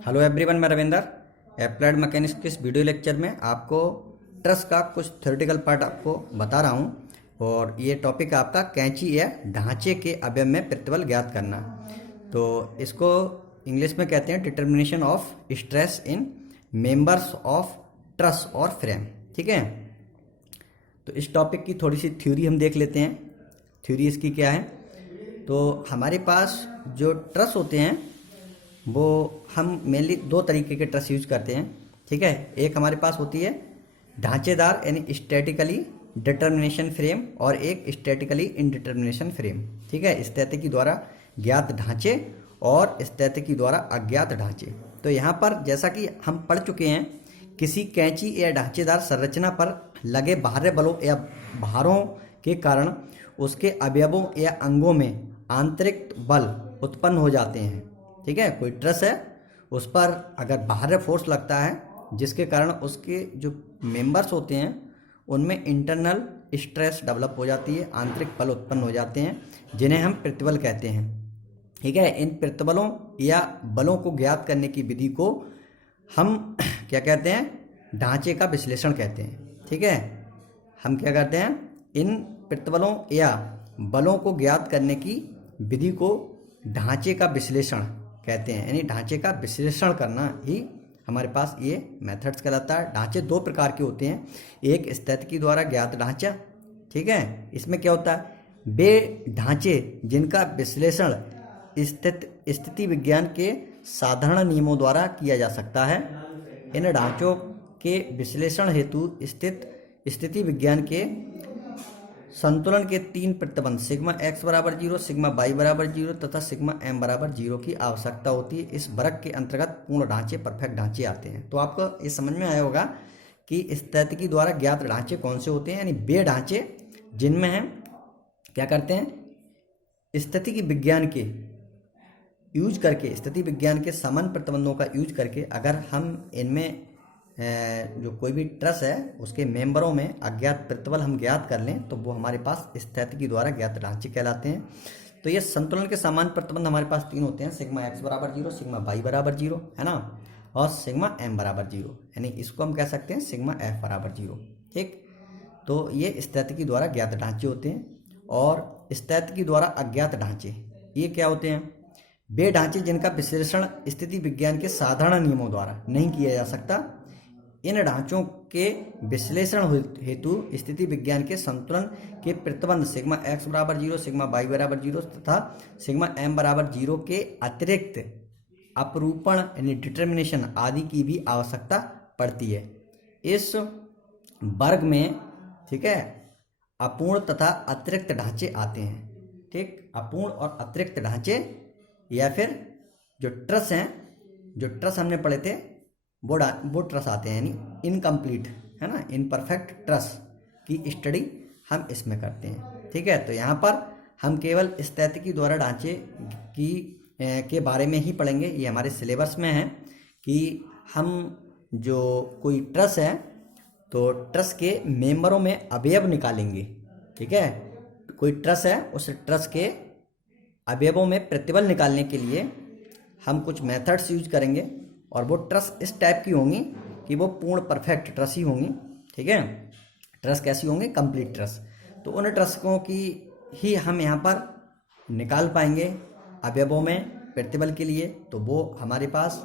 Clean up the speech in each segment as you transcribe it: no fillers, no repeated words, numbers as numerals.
Hello everyone, मैं Ravinder. Applied mechanics के इस वीडियो लेक्चर में आपको ट्रस का कुछ थ्योरेटिकल पार्ट आपको बता रहा हूँ। और ये टॉपिक आपका कैंची या ढांचे के अवयव में प्रतिबल ज्ञात करना। तो इसको इंग्लिश में कहते हैं determination of stress in members of truss और फ्रेम। ठीक है, तो इस टॉपिक की थोड़ी सी थ्योरी हम देख लेते हैं। थ्योरी इसकी क्या है? तो हमारे पास जो ट्रस होते हैं वो हम मेनली दो तरीके के ट्रस यूज करते हैं। ठीक है, एक हमारे पास होती है ढांचेदार यानी स्टैटिकली डिटर्मिनेशन फ्रेम और एक स्टैटिकली इनडिटर्मिनेशन फ्रेम। ठीक है, स्टैटिकी द्वारा ज्ञात ढांचे और स्टैटिकी द्वारा अज्ञात ढांचे। तो यहाँ पर जैसा कि हम पढ़ चुके हैं, किसी कैंची या ढांचेदार संरचना पर लगे बाह्य बलों या भारों के कारण उसके अवयवों या अंगों में आंतरिक बल उत्पन्न हो जाते हैं। ठीक है, कोई ट्रस है, उस पर अगर बाहर फोर्स लगता है जिसके कारण उसके जो मेंबर्स होते हैं उनमें इंटरनल स्ट्रेस डेवलप हो जाती है, आंतरिक बल उत्पन्न हो जाते हैं, जिन्हें हम प्रतिबल कहते हैं। ठीक है, इन प्रतिबलों या बलों को ज्ञात करने की विधि को हम क्या कहते हैं? ढांचे का विश्लेषण कहते हैं। ठीक है, हम क्या करते हैं? इन प्रतिबलों या बलों को ज्ञात करने की विधि को ढांचे का विश्लेषण कहते हैं, यानी ढांचे का विश्लेषण करना ही हमारे पास ये मेथड्स कहलाता है। ढांचे दो प्रकार के होते हैं, एक स्थितिकी द्वारा ज्ञात ढांचा। ठीक है, इसमें क्या होता है? वे ढांचे जिनका विश्लेषण स्थिति विज्ञान के साधारण नियमों द्वारा किया जा सकता है। इन ढांचों के विश्लेषण हेतु स्थिति विज्ञान के संतुलन के तीन प्रतिबंध सिग्मा x बराबर 0, सिग्मा y बराबर 0 तथा सिग्मा m बराबर 0 की आवश्यकता होती है। इस वर्ग के अंतर्गत पूर्ण ढांचे, परफेक्ट ढांचे आते हैं। तो आपको ये समझ में आया होगा कि स्थितिकी द्वारा ज्ञात ढांचे कौन से होते हैं, यानी वे ढांचे जिनमें हम क्या करते हैं? स्थितिकी विज्ञान के यूज करके, स्थिति विज्ञान के सामान्य प्रतिबंधों का यूज करके अगर हम इनमें जो कोई भी ट्रस है उसके मेंबरों में अज्ञात प्रतिबल हम ज्ञात कर लें तो वो हमारे पास स्थितिकी द्वारा ज्ञात ढांचे कहलाते हैं। तो ये संतुलन के सामान्य प्रतिबंध हमारे पास तीन होते हैं, सिग्मा x बराबर 0, सिग्मा y बराबर 0, है ना, और सिग्मा m बराबर 0, यानी इसको हम कह सकते हैं सिग्मा f बराबर 0। ठीक, तो ये स्थितिकी द्वारा ज्ञात ढांचे होते हैं। और स्थितिकी द्वारा अज्ञात ढांचे ये क्या होते हैं? वे ढांचे जिनका विश्लेषण स्थिति विज्ञान के साधारण नियमों द्वारा नहीं किया जा सकता। इन ढांचों के विश्लेषण हेतु स्थिति विज्ञान के संतुलन के प्रतिबंध सिग्मा x बराबर 0, सिग्मा y बराबर 0 तथा सिग्मा m बराबर 0 के अतिरिक्त अपरूपण यानी डिटर्मिनेशन आदि की भी आवश्यकता पड़ती है। इस वर्ग में, ठीक है, अपूर्ण तथा अतिरिक्त ढांचे आते हैं। ठीक, अपूर्ण और अतिरिक्त ढांचे या फिर जो ट्रस हैं, जो ट्रस हमने पढ़े थे वो ट्रस आते हैं, यानी इनकम्प्लीट, है ना, इनपरफेक्ट ट्रस की स्टडी हम इसमें करते हैं। ठीक है, तो यहाँ पर हम केवल स्थितिकी द्वारा ढांचे की के बारे में ही पढ़ेंगे। ये हमारे सिलेबस में है कि हम जो कोई ट्रस है तो ट्रस के मेंबरों में अवयव निकालेंगे। ठीक है, कोई ट्रस है, उस ट्रस के अवयवों में प्रतिबल निकालने के लिए हम कुछ मेथड्स यूज करेंगे और वो ट्रस इस टाइप की होंगी कि वो पूर्ण परफेक्ट ट्रस ही होंगी। ठीक है, ट्रस कैसी होंगी? Complete truss. तो उन ट्रसों की ही हम यहाँ पर निकाल पाएंगे अवयवों में प्रतिबल के लिए। तो वो हमारे पास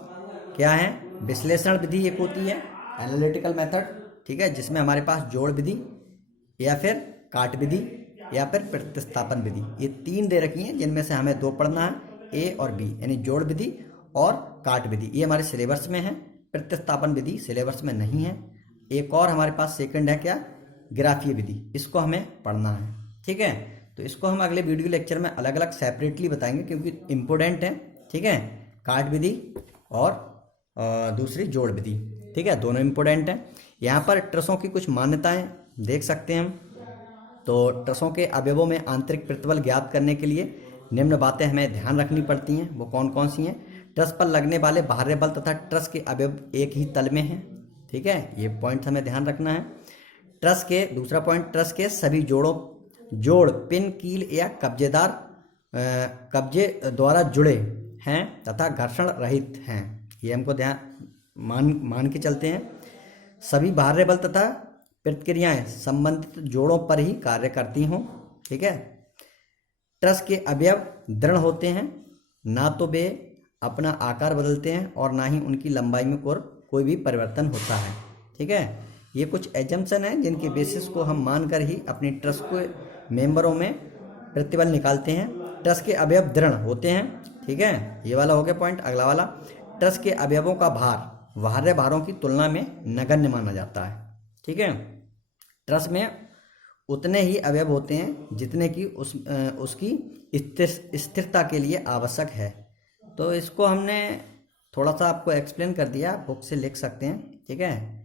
क्या है? विश्लेषण विधि एक होती है, एनालिटिकल मेथड, ठीक है, जिसमें हमारे पास जोड़ विधि या फिर काट विधि या फिर प्रतिस्थापन विधि, ये तीन दे रखी हैं जिनमें से हमें दो पढ़ना है, ए और बी, यानी जोड़ विधि और काट विधि। ये हमारे सिलेबस में है। प्रतिस्थापन विधि सिलेबस में नहीं है। एक और हमारे पास सेकंड है क्या? ग्राफीय विधि, इसको हमें पढ़ना है। ठीक है, तो इसको हम अगले वीडियो लेक्चर में अलग अलग सेपरेटली बताएंगे क्योंकि इम्पोर्टेंट है। ठीक है, काट विधि और दूसरी जोड़ विधि, ठीक है, दोनों इम्पोर्टेंट हैं। यहाँ पर ट्रसों की कुछ मान्यताएं देख सकते हैं हम। तो ट्रसों के अवयवों में आंतरिक प्रतिबल ज्ञात करने के लिए निम्न बातें हमें ध्यान रखनी पड़ती हैं। वो कौन कौन सी हैं? ट्रस पर लगने वाले बाह्य बल तथा ट्रस के अवयव एक ही तल में हैं। ठीक है, ये पॉइंट हमें ध्यान रखना है। ट्रस के दूसरा पॉइंट, ट्रस के सभी जोड़ पिन, कील या कब्जे द्वारा जुड़े हैं तथा घर्षण रहित हैं। ये हमको ध्यान मान के चलते हैं। सभी बाह्य बल तथा प्रतिक्रियाएं संबंधित जोड़ों पर ही कार्य करती हों। ठीक है। ट्रस के अवयव दृढ़ होते हैं, ना तो वे अपना आकार बदलते हैं और ना ही उनकी लंबाई में कोई भी परिवर्तन होता है। ठीक है। ये कुछ एजम्पशन हैं जिनके बेसिस को हम मानकर ही अपनी ट्रस के मेंबरों में प्रतिबल निकालते हैं। ट्रस के अवयव दृढ़ होते हैं। ठीक है, ये वाला हो गया पॉइंट। अगला वाला, ट्रस के अवयवों का भार बाह्य भारों की तुलना में नगण्य माना जाता है। ठीक है। ट्रस में उतने ही अवयव होते हैं जितने की उसकी स्थिरता के लिए आवश्यक है। तो इसको हमने थोड़ा सा आपको एक्सप्लेन कर दिया, बुक से लिख सकते हैं। ठीक है।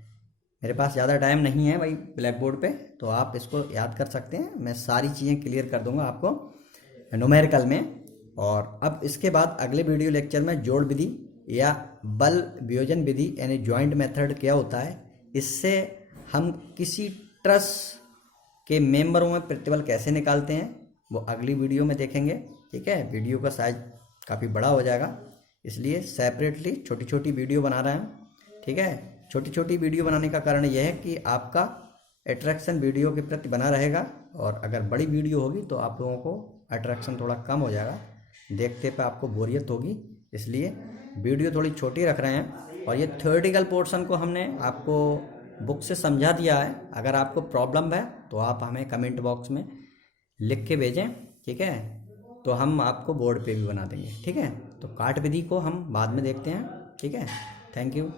मेरे पास ज़्यादा टाइम नहीं है भाई ब्लैक बोर्ड पे, तो आप इसको याद कर सकते हैं। मैं सारी चीज़ें क्लियर कर दूंगा आपको न्यूमेरिकल में। और अब इसके बाद अगले वीडियो लेक्चर में जोड़ विधि या बल वियोजन विधि यानी जॉइंट मेथड क्या होता है, इससे हम किसी ट्रस के मेंबरों में प्रतिबल कैसे निकालते हैं वो अगली वीडियो में देखेंगे। ठीक है। वीडियो का साइज काफ़ी बड़ा हो जाएगा, इसलिए सेपरेटली छोटी छोटी वीडियो बना रहे हैं। ठीक है। छोटी छोटी वीडियो बनाने का कारण यह है कि आपका अट्रैक्शन वीडियो के प्रति बना रहेगा, और अगर बड़ी वीडियो होगी तो आप लोगों को अट्रैक्शन थोड़ा कम हो जाएगा, देखते पे आपको बोरियत होगी। इसलिए वीडियो थोड़ी छोटी रख रहे हैं। और ये थ्योरेटिकल पोर्शन को हमने आपको बुक से समझा दिया है। अगर आपको प्रॉब्लम है तो आप हमें कमेंट बॉक्स में लिख के भेजें। ठीक है। तो हम आपको बोर्ड पे भी बना देंगे। ठीक है। तो काट विधि को हम बाद में देखते हैं। ठीक है। Thank you.